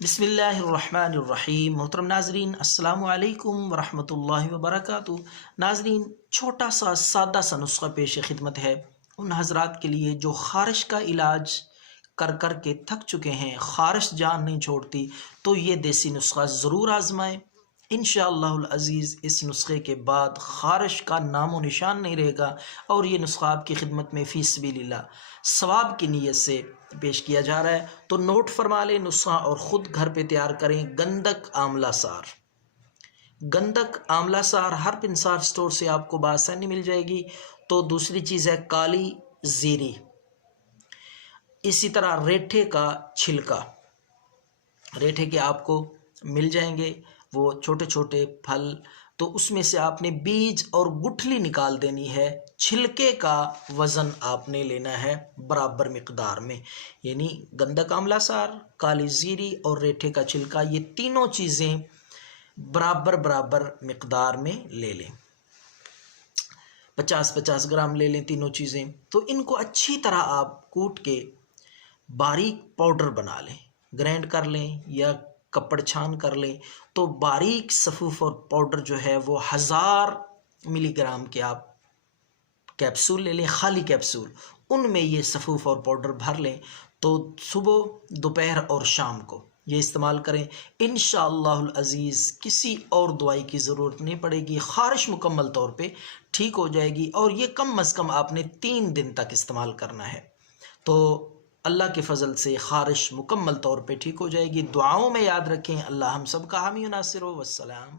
बिस्मिल्लाहिर्रहमानिर्रहीम। मोहतरम नाजरीन, अस्सलामु अलैकुम वरहमतुल्लाहि वबरकातुहू। नाजरीन, छोटा सा सादा सा नुस्खा पेश खिदमत है उन हजरात के लिए जो ख़ारिश का इलाज कर कर के थक चुके हैं, ख़ारिश जान नहीं छोड़ती, तो ये देसी नुस्खा ज़रूर आजमाएं। इंशाअल्लाहुल अज़ीज़ इस नुस्खे के बाद ख़ारिश का नामो निशान नहीं रहेगा और ये नुस्खा आपकी खिदमत में फ़ी सबिलिल्लाह सवाब की नीयत से पेश किया जा रहा है। तो नोट फरमा लें नुस्खा और ख़ुद घर पे तैयार करें। गंधक आंवला सार। गंधक आंवला सार हर पिंसार स्टोर से आपको बआसानी मिल जाएगी। तो दूसरी चीज़ है काली जीरी, इसी तरह रेठे का छिलका। रेठे के आपको मिल जाएंगे वो छोटे छोटे फल, तो उसमें से आपने बीज और गुठली निकाल देनी है। छिलके का वज़न आपने लेना है बराबर मिक़दार में, यानी गंधक आंवला सार, काली जीरी और रेठे का छिलका, ये तीनों चीज़ें बराबर बराबर मिक़दार में ले लें। 50-50 ग्राम ले लें तीनों चीज़ें। तो इनको अच्छी तरह आप कूट के बारीक पाउडर बना लें, ग्राइंड कर लें या कपड़ छान कर लें। तो बारीक सफ़ूफ और पाउडर जो है वो 1000 मिलीग्राम के आप कैप्सूल ले लें, खाली कैप्सूल, उनमें ये सफ़ूफ और पाउडर भर लें। तो सुबह, दोपहर और शाम को ये इस्तेमाल करें। इंशाअल्लाहुल अज़ीज़ किसी और दवाई की ज़रूरत नहीं पड़ेगी, ख़ारिश मुकम्मल तौर पे ठीक हो जाएगी। और ये कम अज़ कम आपने 3 दिन तक इस्तेमाल करना है। तो अल्लाह के फ़ज़ल से ख़ारिश मुकम्मल तौर पे ठीक हो जाएगी। दुआओं में याद रखें। अल्लाह हम सब का हामी नासिर हो। वस्सलाम।